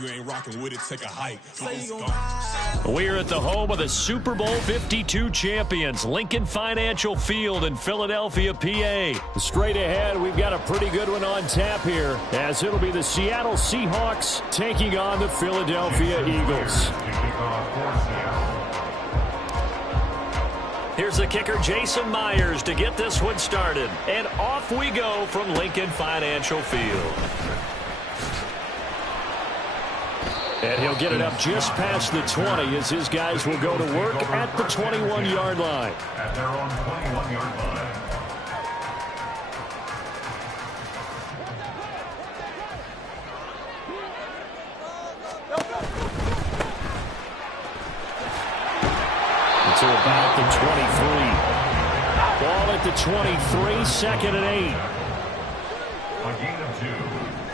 you ain't rocking with it, take a hike. We're at the home of the Super Bowl 52 champions, Lincoln Financial Field in Philadelphia, PA. Straight ahead, we've got a pretty good one on tap here, as it'll be the Seattle Seahawks taking on the Philadelphia Eagles. Here's the kicker, Jason Myers, to get this one started. And off we go from Lincoln Financial Field. And he'll get it up just past the 20 as his guys will go to work at the 21-yard line. At their own 21-yard line. To about the 23. Ball at the 23, 2nd and 8. A gain of 2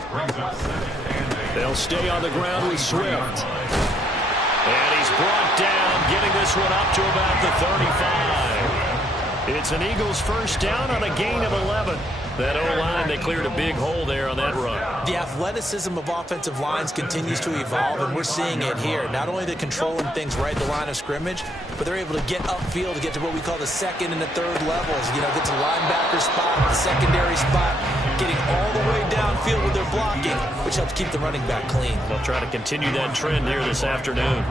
brings up 2nd and 8. They'll stay on the ground with Swift. And he's brought down, getting this one up to about the 35. It's an Eagles first down on a gain of 11. That O-line, they cleared a big hole there on that run. The athleticism of offensive lines continues to evolve, and we're seeing it here. Not only they're controlling things right at the line of scrimmage, but they're able to get upfield to get to what we call the 2nd and the 3rd levels. You know, get to linebacker spot, the secondary spot, getting all the way downfield with their blocking, which helps keep the running back clean. They'll try to continue that trend here this afternoon.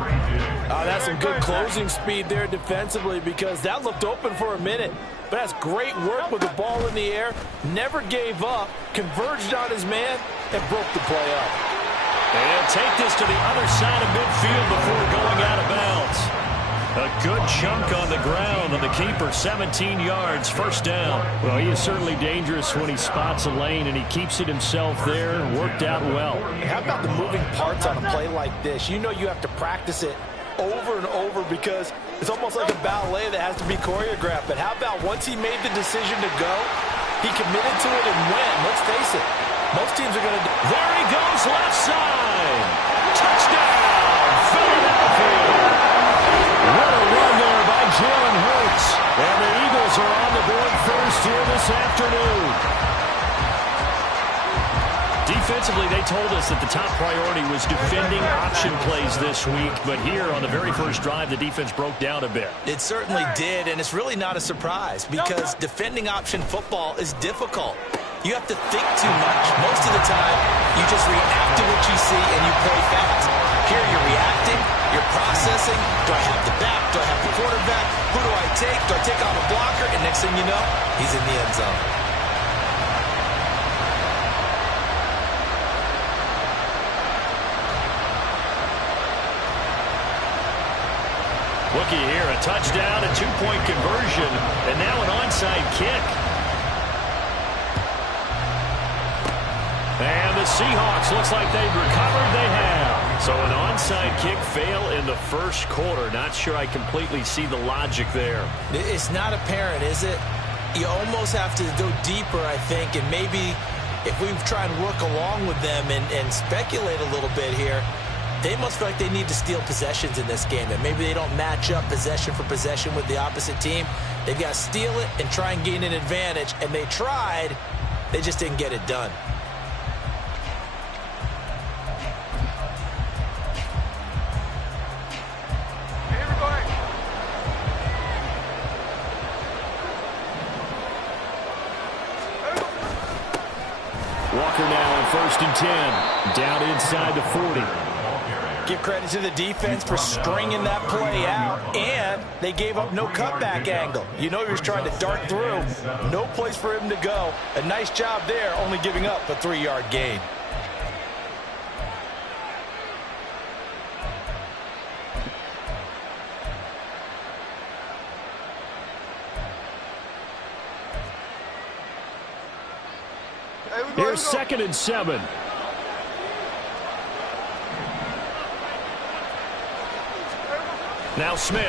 That's some good closing speed there defensively, because that looked open for a minute. But that's great work with the ball in the air. Never gave up, converged on his man, and broke the play up. And take this to the other side of midfield before going out of bounds. A good chunk on the ground on the keeper, 17 yards, first down. Well, he is certainly dangerous when he spots a lane, and he keeps it himself there. Worked out well. How about the moving parts on a play like this? You know you have to practice it over and over, because it's almost like a ballet that has to be choreographed. But how about once he made the decision to go, he committed to it and went. Let's face it, most teams are going to... There he goes, left side. Touchdown, Philadelphia. What a run there by Jalen Hurts. And the Eagles are on the board first here this afternoon. Defensively, they told us that the top priority was defending option plays this week. But here on the very first drive, the defense broke down a bit. It certainly did, and it's really not a surprise, because defending option football is difficult. You have to think too much. Most of the time, you just react to what you see and you play fast. Here you're reacting, you're processing. Do I have the back? Do I have the quarterback? Who do I take? Do I take on a blocker? And next thing you know, he's in the end zone. Looky here, a touchdown, a 2-point conversion, and now an onside kick. And the Seahawks, looks like they've recovered. They have. So an onside kick fail in the first quarter. Not sure I completely see the logic there. It's not apparent, is it? You almost have to go deeper, I think, and maybe if we try and work along with them and speculate a little bit here, they must feel like they need to steal possessions in this game, and maybe they don't match up possession for possession with the opposite team. They've got to steal it and try and gain an advantage, and they tried. They just didn't get it done. Walker now on 1st and 10, down inside the 40. Give credit to the defense for stringing that play out, and they gave up no cutback angle. You know he was trying to dart through. No place for him to go. A nice job there, only giving up a 3-yard gain. Here's 2nd and 7. Now Smith. A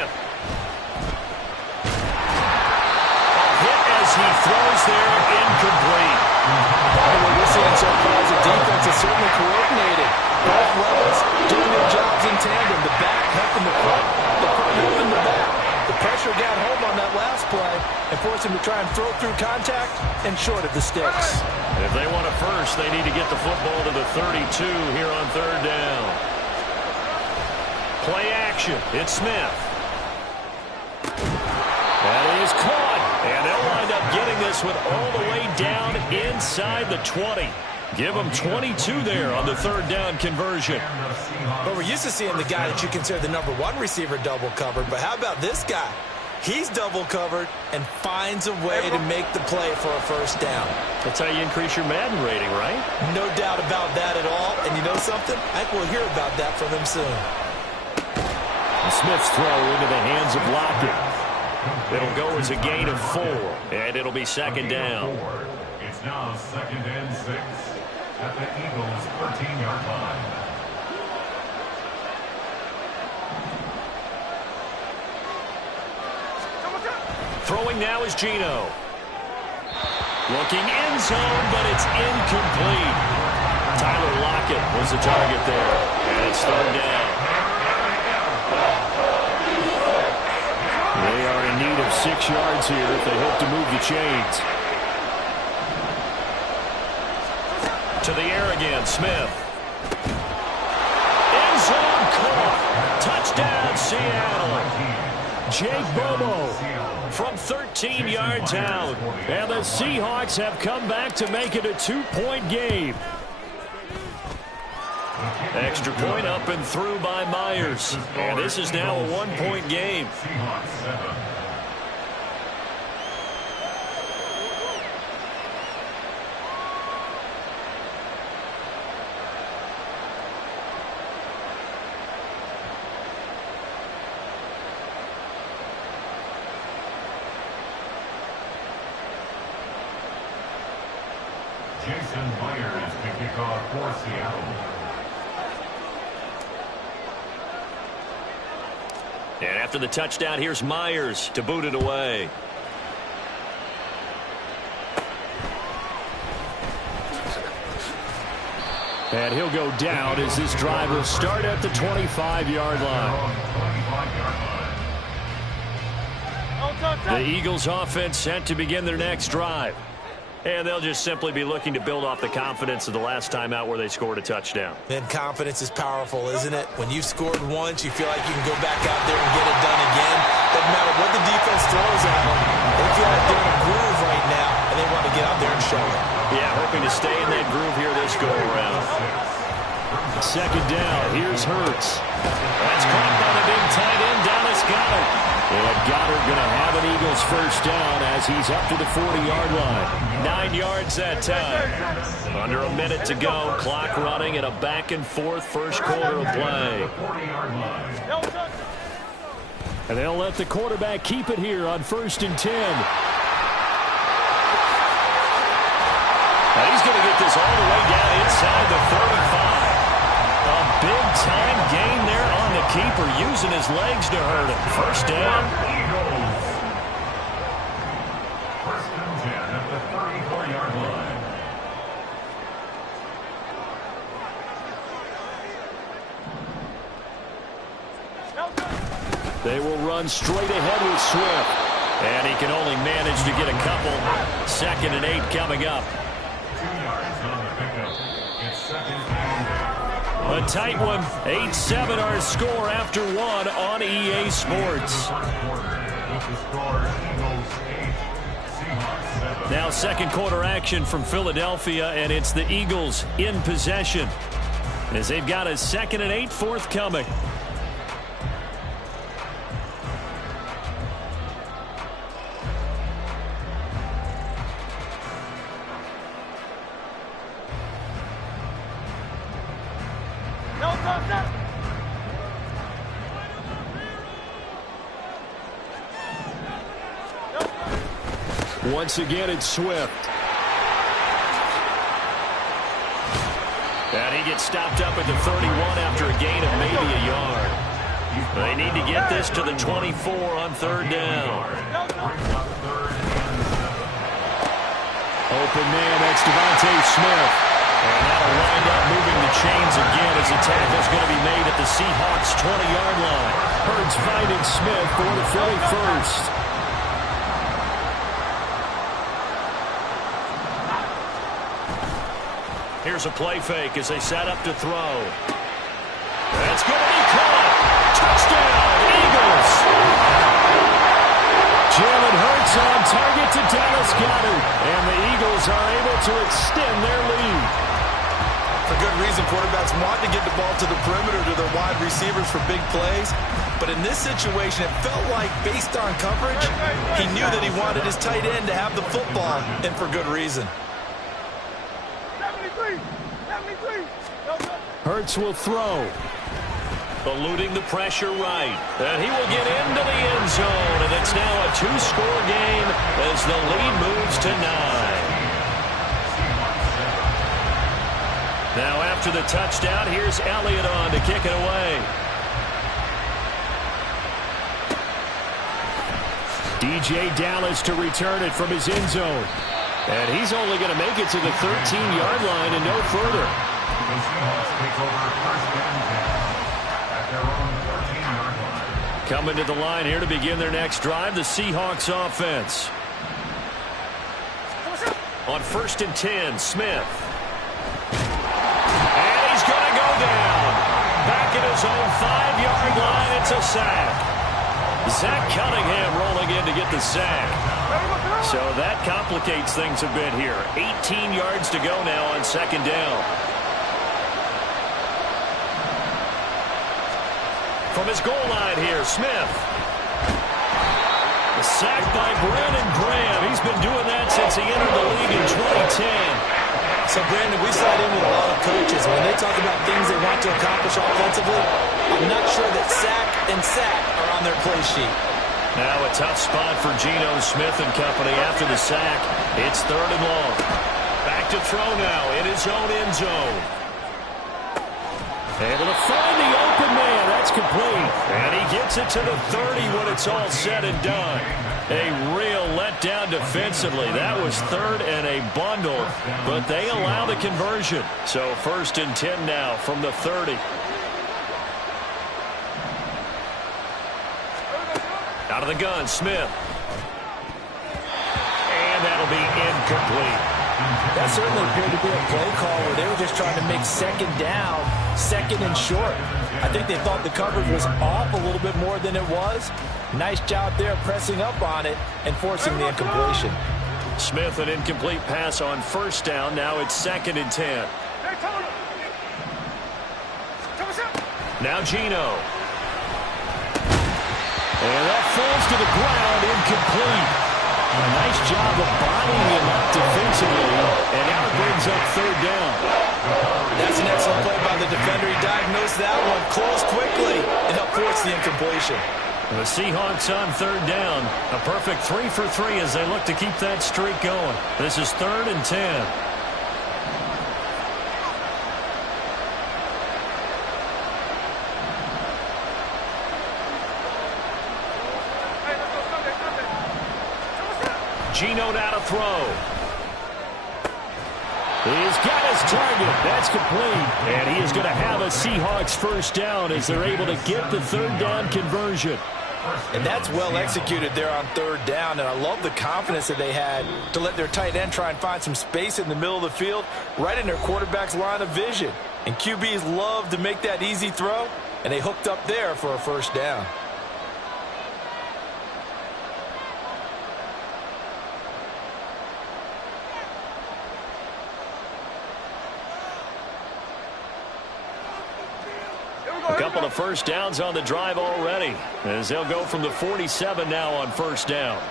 hit as he throws there, incomplete. What we're seeing so far is the defense is certainly coordinated. Both levels doing their jobs in tandem. The back helping the front helping the back. The pressure got home on that last play and forced him to try and throw through contact and short of the sticks. If they want a first, they need to get the football to the 32 here on 3rd down. Play action. It's Smith. That is caught. And they'll wind up getting this one all the way down inside the 20. Give them 22 there on the third down conversion. Well, we're used to seeing the guy that you consider the #1 receiver double covered, but how about this guy? He's double covered and finds a way to make the play for a first down. That's how you increase your Madden rating, right? No doubt about that at all. And you know something? I think we'll hear about that from him soon. And Smith's throw into the hands of Lockett. It'll go as a gain of 4, and it'll be second down. It's now 2nd and 6 at the Eagles' 13-yard line. Throwing now is Geno. Looking end zone, but it's incomplete. Tyler Lockett was the target there, and it's third down. They are in need of 6 yards here if they hope to move the chains. To the air again, Smith. End zone caught. Touchdown, Seattle. Jake Bobo from 13 yards out. And the Seahawks have come back to make it a 2-point game. Extra point up and through by Myers. And this is now a 1-point game. Seahawks 7. Jason Myers to kick off for Seattle. And after the touchdown, here's Myers to boot it away. And he'll go down as this drive will start at the 25-yard line. The Eagles offense set to begin their next drive. And they'll just simply be looking to build off the confidence of the last time out where they scored a touchdown. And confidence is powerful, isn't it? When you've scored once, you feel like you can go back out there and get it done again. Doesn't matter what the defense throws at them. They feel like they're in a groove right now, and they want to get out there and show it. Yeah, hoping to stay in that groove here this go-around. Second down, here's Hurts. That's caught by the big tight end, Dallas Goedert. And Goddard going to have an Eagles first down as he's up to the 40-yard line. 9 yards that time. Under a minute to go. Clock running at a back-and-forth first quarter of play. And they'll let the quarterback keep it here on 1st and 10. Now he's going to get this all the way down inside the 35. A big-time gain there on the keeper, using his legs to hurt him. First down. First and 10 at the 34-yard line. They will run straight ahead with Swift. And he can only manage to get a couple. 2nd and 8 coming up. 2 yards on the pickup. It's 2nd and 8. A tight one. 8-7 our score after 1 on EA Sports. Now second quarter action from Philadelphia, and it's the Eagles in possession as they've got a 2nd and 8 forthcoming. Once again, it's Swift. And he gets stopped up at the 31 after a gain of maybe a yard. They need to get this to the 24 on 3rd down. Open man, that's Devontae Smith. And that'll wind up moving the chains again as the tackle's going to be made at the Seahawks' 20-yard line. Hurts finding Smith for the 41st. Here's a play fake as they set up to throw. That's going to be caught. got it, and the Eagles are able to extend their lead. For good reason, quarterbacks want to get the ball to the perimeter to their wide receivers for big plays. But in this situation, it felt like, based on coverage, he knew that he wanted his tight end to have the football, and for good reason. Hurts will throw. Eluding the pressure right. And he will get into the end zone. And it's now a two-score game as the lead moves to 9. Now after the touchdown, here's Elliott on to kick it away. DJ Dallas to return it from his end zone. And he's only going to make it to the 13-yard line and no further. The Seahawks take over first and 10 at their own 13-yard line. Coming to the line here to begin their next drive, the Seahawks offense. On 1st and 10, Smith. And he's going to go down. Back at his own 5-yard line, it's a sack. Zach Cunningham rolling in to get the sack. So that complicates things a bit here. 18 yards to go now on 2nd down. From his goal line here, Smith. The sack by Brandon Graham. He's been doing that since he entered the league in 2010. So, Brandon, we sat in with a lot of coaches. When they talk about things they want to accomplish offensively, I'm not sure that sack and sack are on their play sheet. Now a tough spot for Geno Smith and company after the sack. It's 3rd and long. Back to throw now in his own end zone. Able to find the open man. That's complete. And he gets it to the 30 when it's all said and done. A real letdown defensively. That was 3rd and a bundle, but they allow the conversion. So 1st and 10 now from the 30. Out of the gun, Smith. And that'll be incomplete. That certainly appeared to be a play call where they were just trying to make 2nd down, 2nd and short. I think they thought the coverage was off a little bit more than it was. Nice job there pressing up on it and forcing the incompletion. Smith, an incomplete pass on 1st down. Now it's 2nd and 10. Now Geno. And that falls to the ground, incomplete. A nice job of bodying him up defensively, and now it brings up 3rd down. That's an excellent play by the defender. He diagnosed that one, closed quickly, and helped force the incompletion. The Seahawks on 3rd down. A perfect 3 for 3 as they look to keep that streak going. This is 3rd and 10. Geno now to throw. He's got his target. That's complete. And he is going to have a Seahawks 1st down as they're able to get the 3rd down conversion. And that's well executed there on 3rd down. And I love the confidence that they had to let their tight end try and find some space in the middle of the field, right in their quarterback's line of vision. And QBs love to make that easy throw, and they hooked up there for a 1st down. A couple of 1st downs on the drive already, as they'll go from the 47 now on 1st down.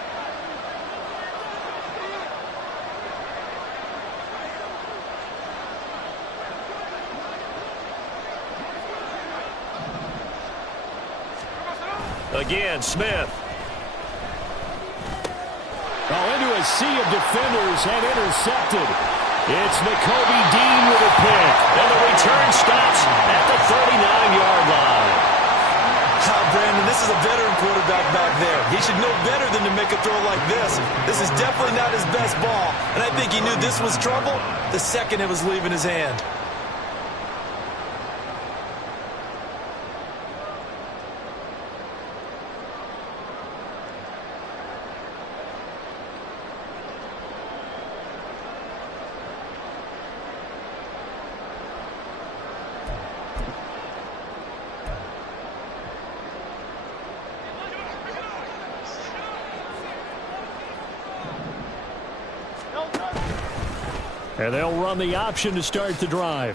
Again, Smith. Into a sea of defenders and intercepted. It's Nakobe Dean with a pick. And the return stops at the 39-yard line. Brandon, this is a veteran quarterback back there. He should know better than to make a throw like this. This is definitely not his best ball. And I think he knew this was trouble the second it was leaving his hand. And they'll run the option to start the drive.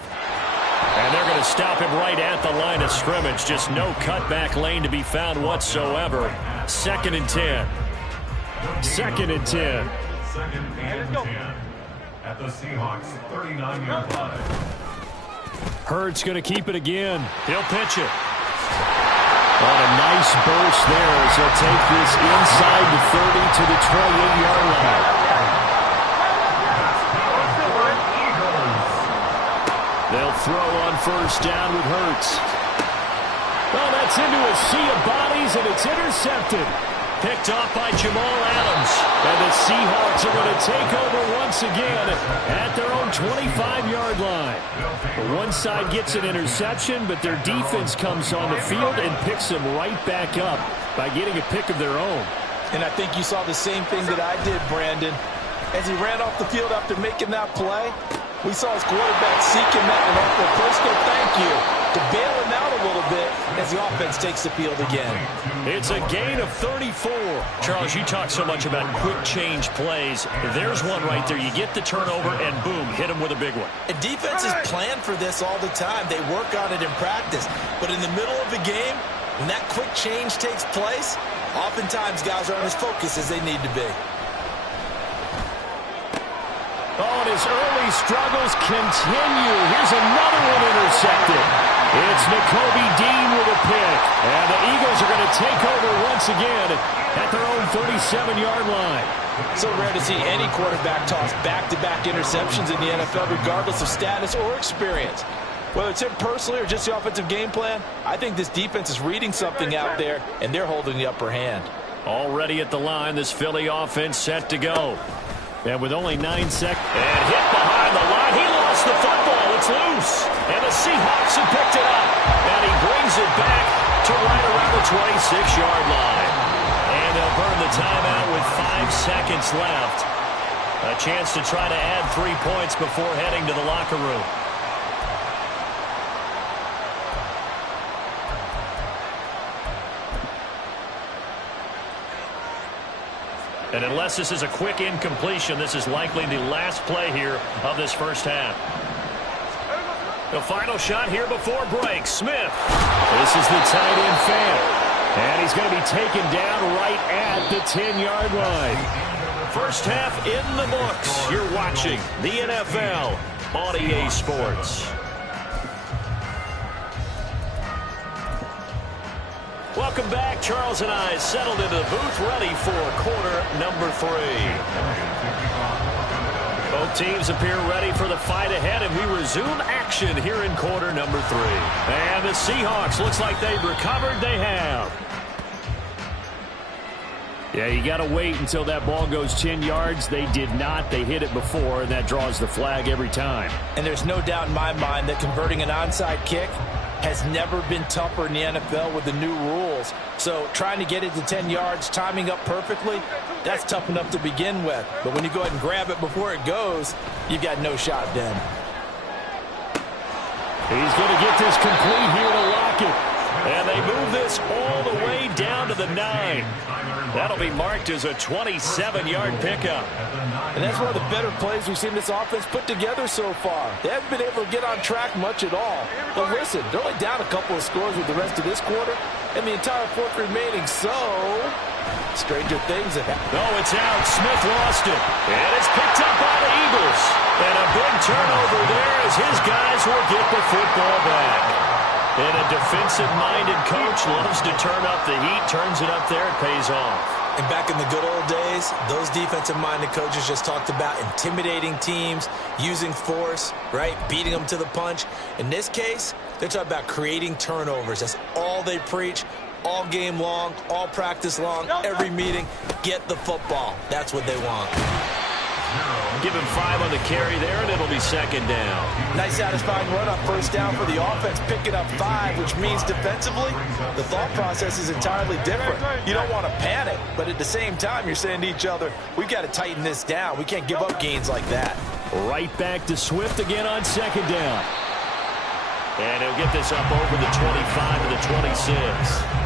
And they're going to stop him right at the line of scrimmage. Just no cutback lane to be found whatsoever. 2nd and 10. 2nd and 10. 2nd and 10 at the Seahawks 39-yard line. Hurts going to keep it again. He'll pitch it. On a nice burst there as he'll take this inside the 30 to the 28-yard line. They'll throw on 1st down with Hurts. Well, that's into a sea of bodies, and it's intercepted. Picked off by Jamal Adams. And the Seahawks are going to take over once again at their own 25-yard line. The one side gets an interception, but their defense comes on the field and picks them right back up by getting a pick of their own. And I think you saw the same thing that I did, Brandon. As he ran off the field after making that play, we saw his quarterback seeking that and offer a personal thank you to bail him out a little bit as the offense takes the field again. It's a gain of 34. Charles, you talk so much about quick change plays. There's one right there. You get the turnover and boom, hit him with a big one. And defenses plan for this all the time. They work on it in practice. But in the middle of the game, when that quick change takes place, oftentimes guys aren't as focused as they need to be. Oh, and his early struggles continue. Here's another one intercepted. It's Nakobe Dean with a pick. And the Eagles are going to take over once again at their own 37-yard line. So rare to see any quarterback toss back-to-back interceptions in the NFL, regardless of status or experience. Whether it's him personally or just the offensive game plan, I think this defense is reading something out there, and they're holding the upper hand. Already at the line, this Philly offense set to go. And with only 9 seconds, and hit behind the line, he lost the football. It's loose. And the Seahawks have picked it up. And he brings it back to right around the 26-yard line. And they'll burn the timeout with 5 seconds left. A chance to try to add 3 points before heading to the locker room. And unless this is a quick incompletion, this is likely the last play here of this first half. The final shot here before break. Smith. This is the tight end fan. And he's going to be taken down right at the 10-yard line. First half in the books. You're watching the NFL on EA Sports. Welcome back. Charles and I settled into the booth, ready for quarter number 3. Both teams appear ready for the fight ahead, and we resume action here in quarter number 3. And the Seahawks, looks like they've recovered. They have. Yeah, you got to wait until that ball goes 10 yards. They did not. They hit it before, and that draws the flag every time. And there's no doubt in my mind that converting an onside kick has never been tougher in the NFL with the new rules. So trying to get it to 10 yards, timing up perfectly, that's tough enough to begin with. But when you go ahead and grab it before it goes, you've got no shot then. He's going to get this complete here to Lockett. And they move this all the way down to the 9. That'll be marked as a 27-yard pickup. And that's one of the better plays we've seen this offense put together so far. They haven't been able to get on track much at all. But listen, they're only down a couple of scores with the rest of this quarter and the entire fourth remaining, so stranger things have happened. No, it's out. Smith lost it. And it's picked up by the Eagles. And a big turnover there as his guys will get the football back. And a defensive-minded coach loves to turn up the heat, turns it up there, it pays off. And back in the good old days, those defensive-minded coaches just talked about intimidating teams, using force, right, beating them to the punch. In this case, they're talking about creating turnovers. That's all they preach, all game long, all practice long, every meeting. Get the football. That's what they want. Give him 5 on the carry there, and it'll be second down. Nice satisfying run on first down for the offense, picking up 5, which means defensively, the thought process is entirely different. You don't want to panic, but at the same time, you're saying to each other, we've got to tighten this down. We can't give up gains like that. Right back to Swift again on second down. And he'll get this up over the 25 to the 26.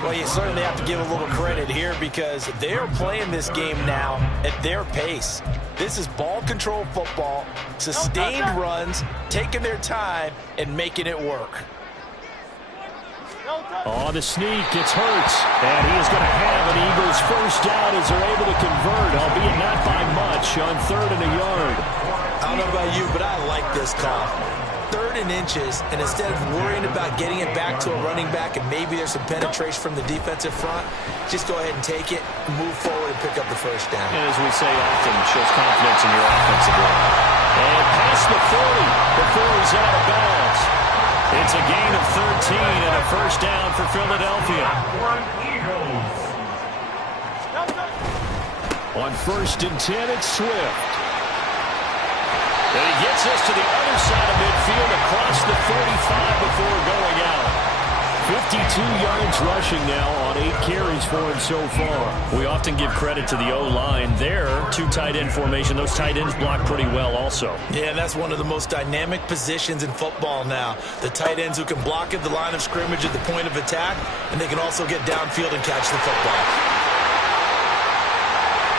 Well, you certainly have to give a little credit here because they are playing this game now at their pace. This is ball control football, sustained runs, taking their time, and making it work. On the sneak, it's Hurts, and he is going to have an Eagles first down as they're able to convert, albeit not by much, on 3rd and a yard. I don't know about you, but I like this call. 3rd and inches, and instead of worrying about getting it back to a running back and maybe there's some penetration from the defensive front, just go ahead and take it, move forward, and pick up the first down. And as we say often, shows confidence in your offensive line. And past the 40 before he's out of bounds. It's a gain of 13 and a first down for Philadelphia. On 1st and 10, it's Swift. And he gets us to the other side of midfield across the 45 before going out. 52 yards rushing now on 8 carries for him so far. We often give credit to the O-line there. 2 tight end formation. Those tight ends block pretty well also. Yeah, that's one of the most dynamic positions in football now. The tight ends who can block at the line of scrimmage at the point of attack, and they can also get downfield and catch the football.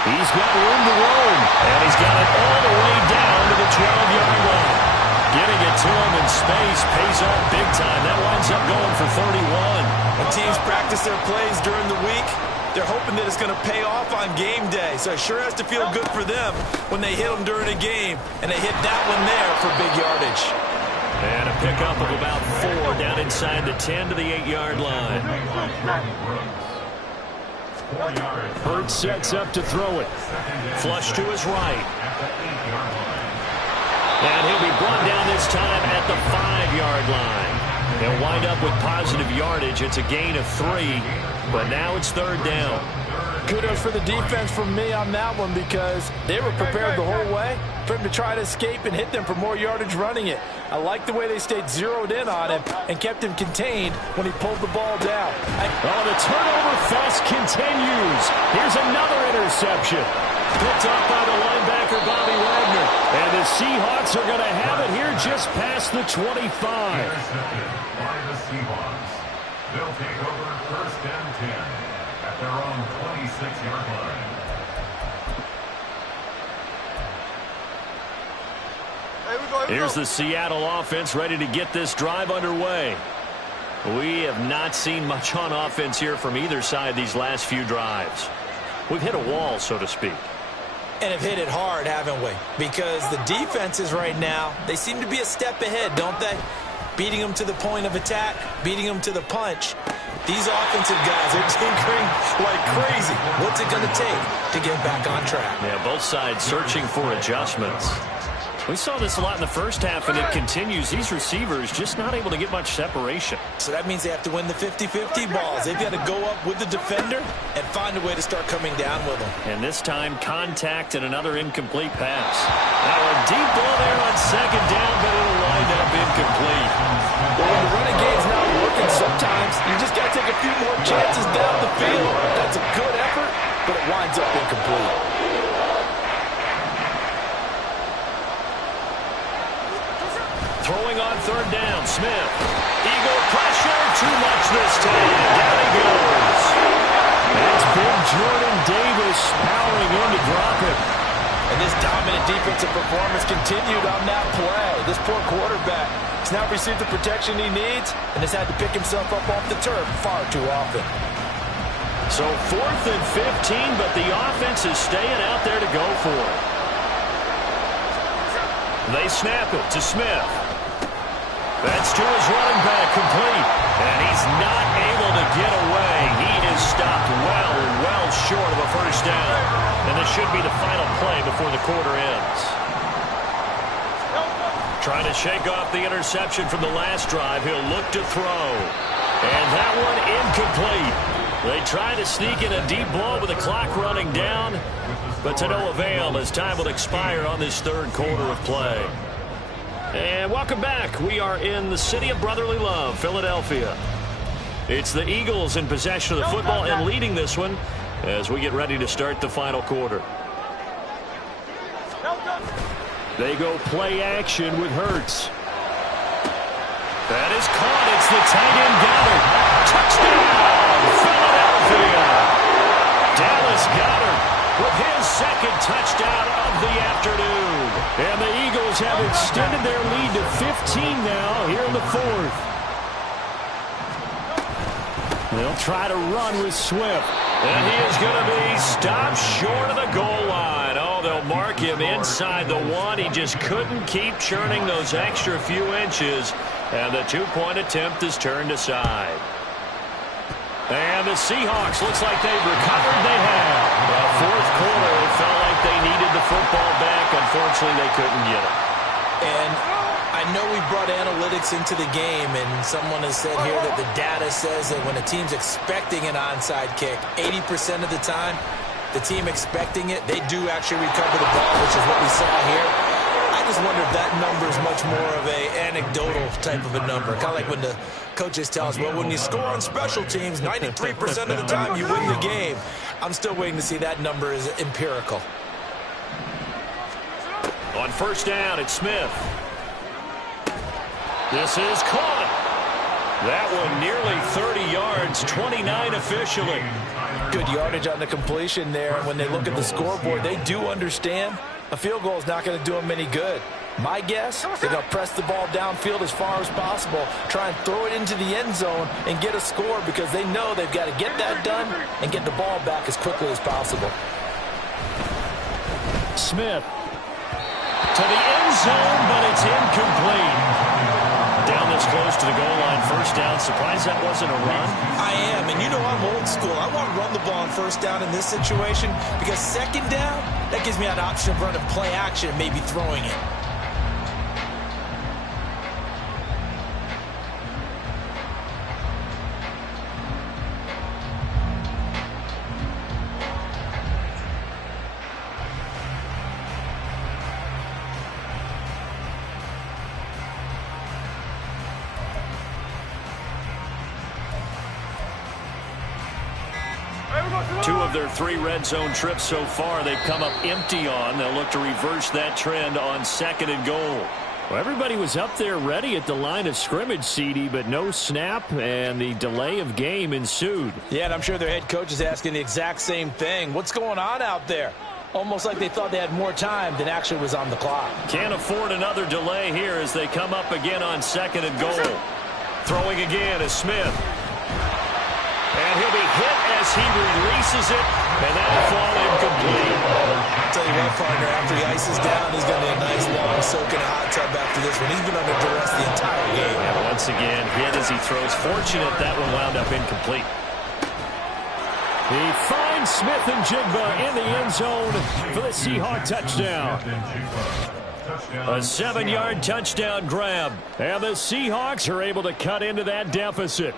He's got room to roam, and he's got it all the way down to the 12-yard line. Getting it to him in space pays off big time. That winds up going for 31. When teams practice their plays during the week, they're hoping that it's going to pay off on game day. So it sure has to feel good for them when they hit them during a game, and they hit that one there for big yardage. And a pickup of about 4 down inside the 10 to the 8-yard line. Hurts sets up to throw it. Flush to his right. And he'll be brought down this time at the 5-yard line. They'll wind up with positive yardage. It's a gain of 3, but now it's 3rd down. Kudos for the defense from me on that one because they were prepared the whole way for him to try to escape and hit them for more yardage running it. I like the way they stayed zeroed in on him and kept him contained when he pulled the ball down. The turnover fest continues. Here's another interception. Picked up by the linebacker, Bobby Wagner. And the Seahawks are going to have it here just past the 25. Intercepted by the Seahawks. They'll take over 1st and 10 at their own 26-yard line. Here's the Seattle offense ready to get this drive underway. We have not seen much on offense here from either side these last few drives. We've hit a wall, so to speak. And have hit it hard, haven't we? Because the defenses right now, they seem to be a step ahead, don't they? Beating them to the point of attack, beating them to the punch. These offensive guys are tinkering like crazy. What's it going to take to get back on track? Yeah, both sides searching for adjustments. We saw this a lot in the first half, and it continues. These receivers just not able to get much separation. So that means they have to win the 50-50 balls. They've got to go up with the defender and find a way to start coming down with them. And this time, contact and another incomplete pass. Now a deep ball there on 2nd down, but it'll wind up incomplete. Well, when the running game's not working sometimes, you just got to take a few more chances down the field. That's a good effort, but it winds up incomplete. Throwing on 3rd down, Smith. Eagle pressure, too much this time. Down he goes. It's big Jordan Davis powering in to drop it. And this dominant defensive performance continued on that play. This poor quarterback has not received the protection he needs and has had to pick himself up off the turf far too often. So 4th and 15, but the offense is staying out there to go for it. They snap it to Smith. That's to his running back, complete. And he's not able to get away. He is stopped well short of a first down. And this should be the final play before the quarter ends. Trying to shake off the interception from the last drive. He'll look to throw. And that one incomplete. They try to sneak in a deep ball with the clock running down, but to no avail as time will expire on this 3rd quarter of play. And welcome back. We are in the city of brotherly love, Philadelphia. It's the Eagles in possession of the football and leading this one as we get ready to start the final quarter. They go play action with Hurts. That is caught. It's the tight end Goddard. Touchdown! extended their lead to 15 now here in the fourth. They'll try to run with Swift. And he is going to be stopped short of the goal line. Oh, they'll mark him inside the one. He just couldn't keep churning those extra few inches. And the two-point attempt is turned aside. And the Seahawks, looks like they've recovered. They have. The fourth quarter, it felt like they needed the football back. Unfortunately, they couldn't get it. And I know we brought analytics into the game, and someone has said here that the data says that when a team's expecting an onside kick, 80% of the time, the team expecting it, they do actually recover the ball, which is what we saw here. I just wonder if that number is much more of an anecdotal type of a number. Kind of like when the coaches tell us, well, when you score on special teams, 93% of the time you win the game. I'm still waiting to see that number is empirical. On first down, it's Smith. This is caught. That one nearly 30 yards, 29 officially. Good yardage on the completion there. And when they look at the scoreboard, they do understand a field goal is not going to do them any good. My guess, they're going to press the ball downfield as far as possible, try and throw it into the end zone and get a score because they know they've got to get that done and get the ball back as quickly as possible. Smith to the end zone, but it's incomplete. Down this close to the goal line, first down. Surprised that wasn't a run? I am, and you know I'm old school. I want to run the ball on first down in this situation because second down, that gives me an option of running play action and maybe throwing it. Two of their three red zone trips so far they've come up empty on. They'll look to reverse that trend on second and goal. Well, everybody was up there ready at the line of scrimmage, CD, but no snap, and the delay of game ensued. Yeah, and I'm sure their head coach is asking the exact same thing. What's going on out there? Almost like they thought they had more time than actually was on the clock. Can't afford another delay here as they come up again on second and goal. Throwing again is Smith. And he'll be hit as he releases it, and that'll fall incomplete. I'll tell you what, partner, after he ices down, he's going to be a nice long soak in a hot tub after this one. He's been under duress the entire game. And once again, hit as he throws. Fortunate that one wound up incomplete. He finds Smith and Jigba in the end zone for the Seahawk touchdown. A 7-yard touchdown grab. And the Seahawks are able to cut into that deficit.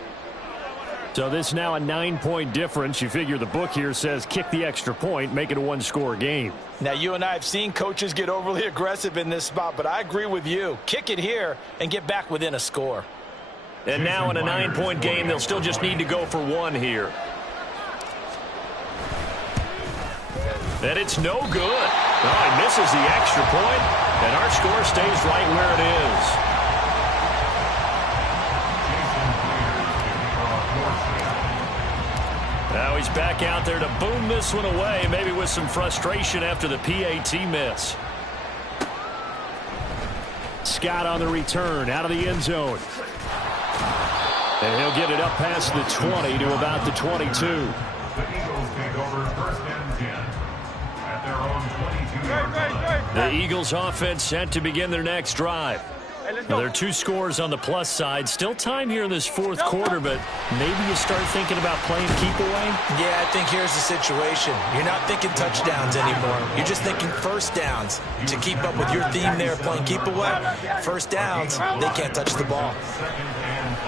So this now a 9-point difference. You figure the book here says kick the extra point, make it a one-score game. Now, you and I have seen coaches get overly aggressive in this spot, but I agree with you. Kick it here and get back within a score. And now in a 9-point game, they'll still just need to go for one here. And it's no good. Oh, he misses the extra point, and our score stays right where it is. Now he's back out there to boom this one away, maybe with some frustration after the PAT miss. Scott on the return, out of the end zone. And he'll get it up past the 20 to about the 22. The Eagles take over first and 10 at their own 22-yard line. The Eagles offense set to begin their next drive. Now, there are two scores on the plus side. Still time here in this fourth quarter, but maybe you start thinking about playing keep away? Yeah, I think here's the situation. You're not thinking touchdowns anymore. You're just thinking first downs. To keep up with your theme there, playing keep away, first downs, they can't touch the ball.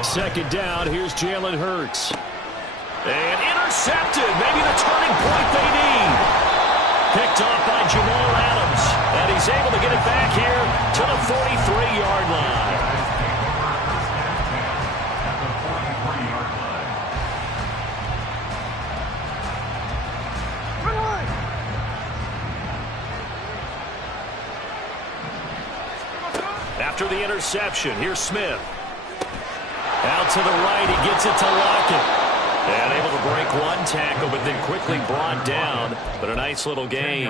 Second down, here's Jalen Hurts. And intercepted, maybe the turning point they need. Picked off by Jamal Adams. And he's able to get it back here to the 43-yard line. After the interception, here's Smith. Out to the right, he gets it to Lockett. And able to break one tackle, but then quickly brought down. But a nice little gain.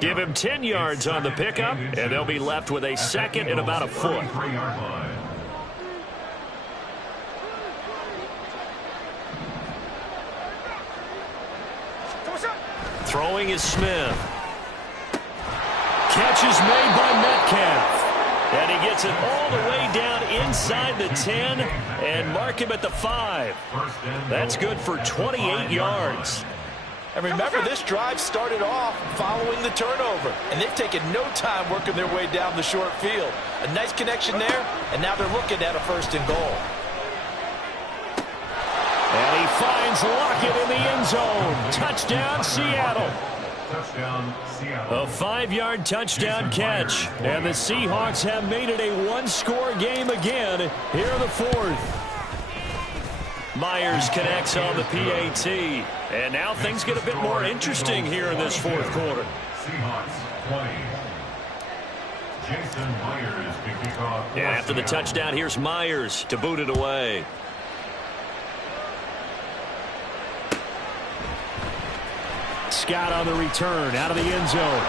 Give him 10 yards on the pickup, and they'll be left with a second and about a foot. Throwing is Smith. Catch is made by Metcalf. And he gets it all the way down inside the 10 and mark him at the 5. That's good for 28 yards. And remember, this drive started off following the turnover, and they've taken no time working their way down the short field. A nice connection there, and now they're looking at a 1st and goal. And he finds Lockett in the end zone. Touchdown, Seattle. Touchdown, Seattle. A 5-yard touchdown catch. And the Seahawks have made it a one-score game again here in the 4th. Myers connects on the PAT. And now things get a bit more interesting here in this 4th quarter. Seahawks 20. Jason Myers to kick off. And after the touchdown, here's Myers to boot it away. Scott on the return out of the end zone.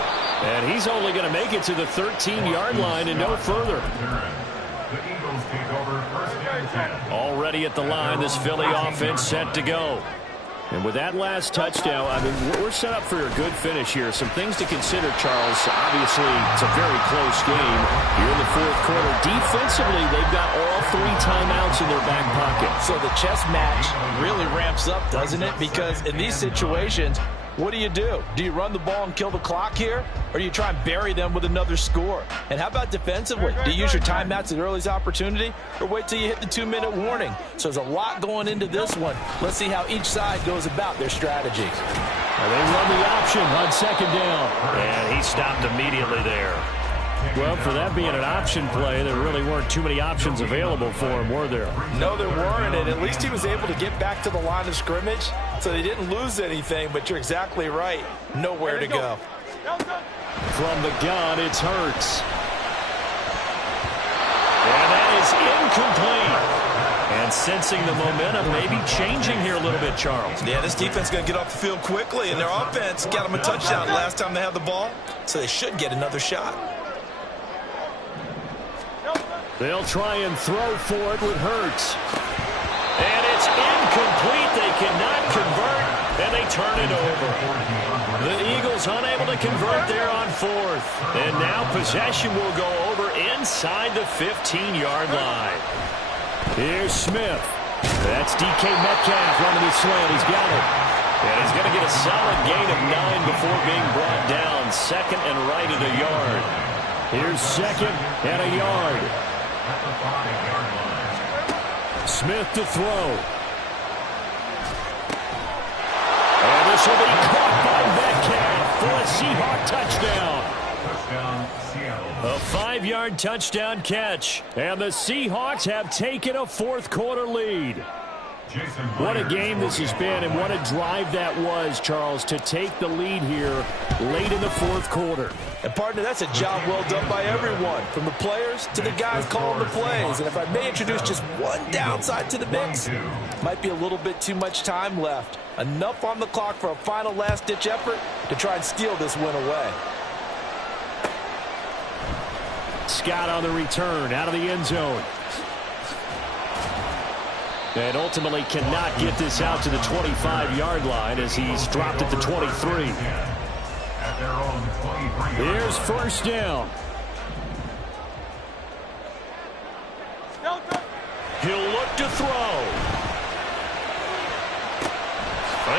And he's only going to make it to the 13-yard line and no further. The Eagles take over 1st and 10. Already at the line, this Philly offense set to go. And with that last touchdown, I mean, we're set up for a good finish here. Some things to consider, Charles. Obviously, it's a very close game here in the 4th quarter. Defensively, they've got all 3 timeouts in their back pocket. So the chess match really ramps up, doesn't it? Because in these situations, what do? Do you run the ball and kill the clock here? Or do you try and bury them with another score? And how about defensively? Do you use your timeouts at earliest opportunity? Or wait till you hit the 2-minute warning? So there's a lot going into this one. Let's see how each side goes about their strategy. And they run the option on 2nd down. And he stopped immediately there. Well, for that being an option play, there really weren't too many options available for him, were there? No, there weren't, and at least he was able to get back to the line of scrimmage, so they didn't lose anything, but you're exactly right. Nowhere to go. From the gun, it's Hurts. And that is incomplete. And sensing the momentum maybe changing here a little bit, Charles. Yeah, this defense is going to get off the field quickly, and their offense got them a touchdown last time they had the ball, so they should get another shot. They'll try and throw for it with Hurts. And it's incomplete. They cannot convert, and they turn it over. The Eagles unable to convert there on 4th. And now possession will go over inside the 15-yard line. Here's Smith. That's DK Metcalf running the slant. He's got it. And he's going to get a solid gain of 9 before being brought down. 2nd and right at a yard. Here's 2nd and a yard. Smith to throw. And this will be caught by Metcalf for a Seahawk touchdown. A 5-yard touchdown catch. And the Seahawks have taken a 4th quarter lead. What a game this has been, and what a drive that was, Charles, to take the lead here late in the 4th quarter. And, partner, that's a job well done by everyone, from the players to the guys calling the plays. And if I may introduce just one downside to the mix, might be a little bit too much time left. Enough on the clock for a final last-ditch effort to try and steal this win away. Scott on the return, out of the end zone. And ultimately cannot get this out to the 25-yard line as he's dropped at the 23. Here's 1st down. He'll look to throw.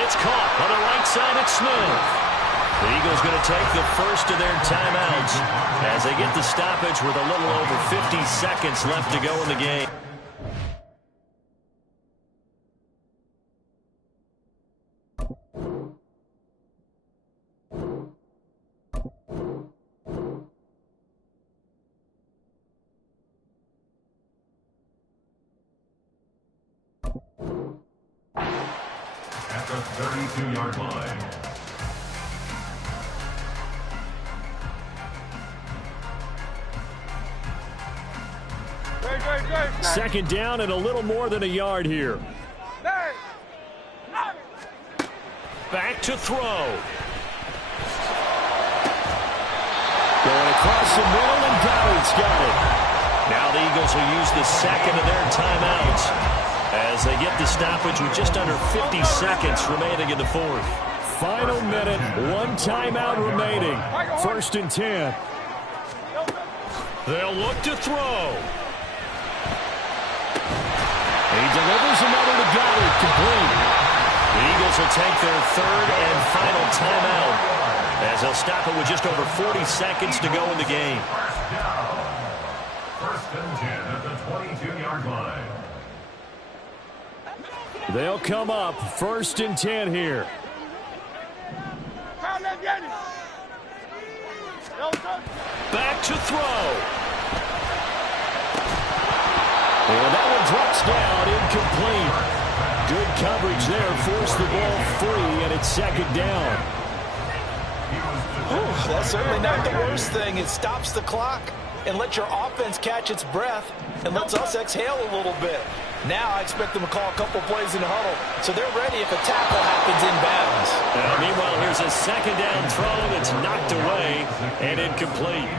It's caught on the right side at Smith. The Eagles going to take the first of their timeouts as they get the stoppage with a little over 50 seconds left to go in the game. At the 32-yard line. Second down and a little more than a yard here. Back to throw. Going across the middle, and Goddard's got it. Now the Eagles will use the second of their timeouts as they get the stoppage with just under 50 seconds remaining in the fourth. Final minute, one timeout remaining. 1st and 10. They'll look to throw. He delivers another to Goddard, complete. The Eagles will take their third and final timeout as they'll stop it with just over 40 seconds to go in the game. First and 10 at the 22-yard line. They'll come up 1st and 10 here. Back to throw. And that one drops down, incomplete. Good coverage there, forced the ball free, and it's 2nd down. That's certainly not the worst thing. It stops the clock and lets your offense catch its breath and lets us exhale a little bit. Now I expect them to call a couple plays in the huddle, so they're ready if a tackle happens in bounds. Meanwhile, here's a 2nd down throw that's knocked away and incomplete.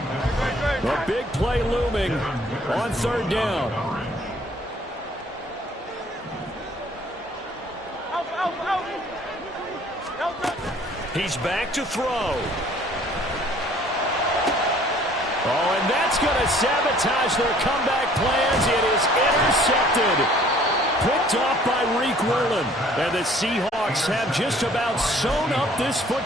A big play looming on 3rd down. He's back to throw. Oh, and that's going to sabotage their comeback plans. It is intercepted. Picked off by Reek Woolen. And the Seahawks have just about sewn up this foot.